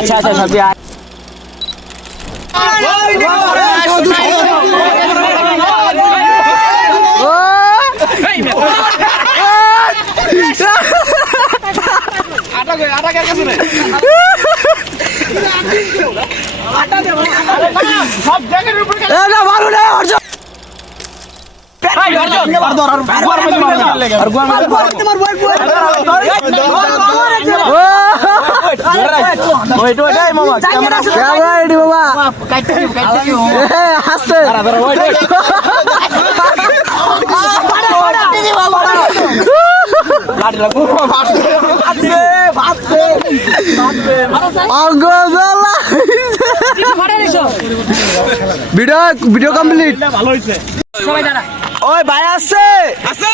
আচ্ছা আচ্ছা সব ভিডিও কমপ্লিট ভালো হয়েছে সবাই দাঁড়া ওই ভাই আছে আছে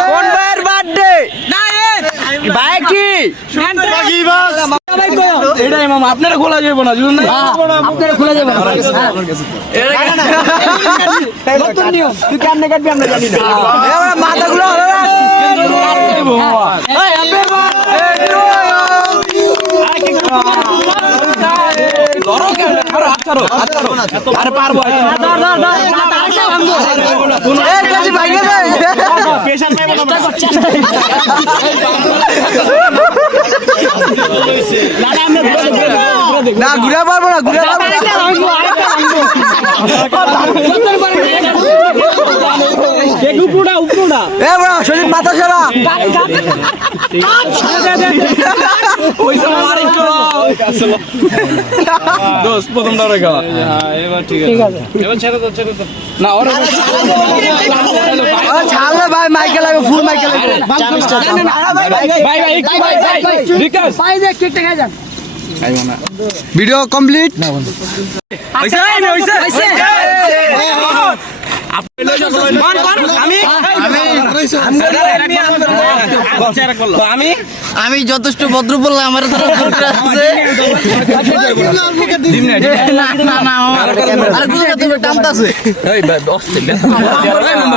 কোন ভাইয়ের বার্থডে না ভাই কি এটাই মামা আপনারা খোলা যাবে না বুঝুন না আপনারা খোলা যাবে না নতুন নিয়ম তুই কেমনে কাটবি আমরা জানি না এবারে মাথাগুলো হলো না এই আপনি ধরো কেন আরে হাত ছাড়ো আরে পারবো এই কাজি ভাই গে ভাই পেশেন্ট পাইবো না না ঘুরে পারবো না ঘুরে পারবো কেক উপড়া উপড়া এ বড় শরীর মাথা ছাড়া ওইসব মারি তো দোস্ত প্রথম ধরে গেল এবার ঠিক আছে এবার ছেড়ে দাও না ওরে ছাড়লে ভাই মাইকে লাগে ফুল মাইকে লাগে ভাই বিকাশ ভাই দেখ কেকটা খেয়ে যান ভিডিও কমপ্লিট না বন্ধু হইছে হইছে আমি যথেষ্ট ভদ্র বললাম আমার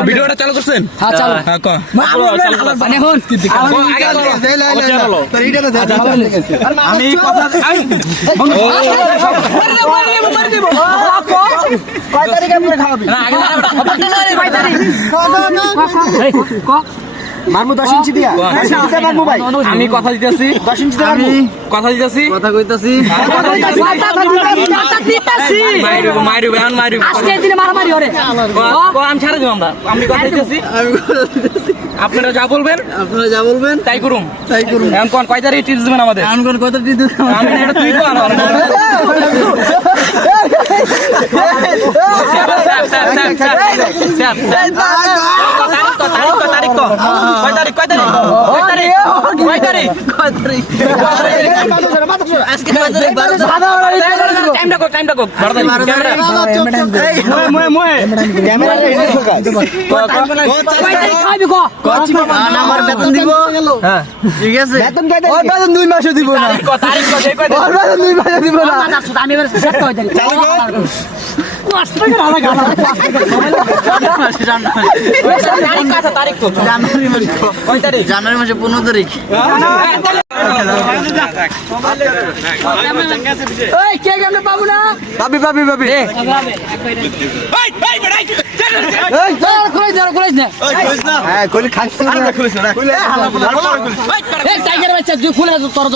ভিডিওটা চালু করছেন মারমু 10 ইঞ্চি দিয়া মারমু ভাই আমি কথা দিতেছি 10 ইঞ্চি দিয়া আমি কথা দিতেছি কথা কইতাছি মাইরু মাইরু এখন মাইরু আজকে দিনে মারামারি ওরে আমি ছাড়া দিব আমি কথা দিতেছি আপনারা যা বলবেন তাই করুন এখন কোন কয় তারিখ টিপস দিবেন আমাদের এখন কোন কত টিপস দিবেন আমি এটা তুই কো না আমার বেতন দিব ঠিক আছে বেতন 2 মাসে দিব না তারিখ বেতন 2 মাসে দিব না আমি এবার সেট করে দেন কষ্ট করে আলা গালা তারিখ তো জানুয়ারি মাসে 15 তারিখ এই কে কেমনে পাবো না পাবি এই খুলিস না হ্যাঁ খুলি খাস না খুলিস না এই টাইগার বাচ্চা তুই খুলে তোর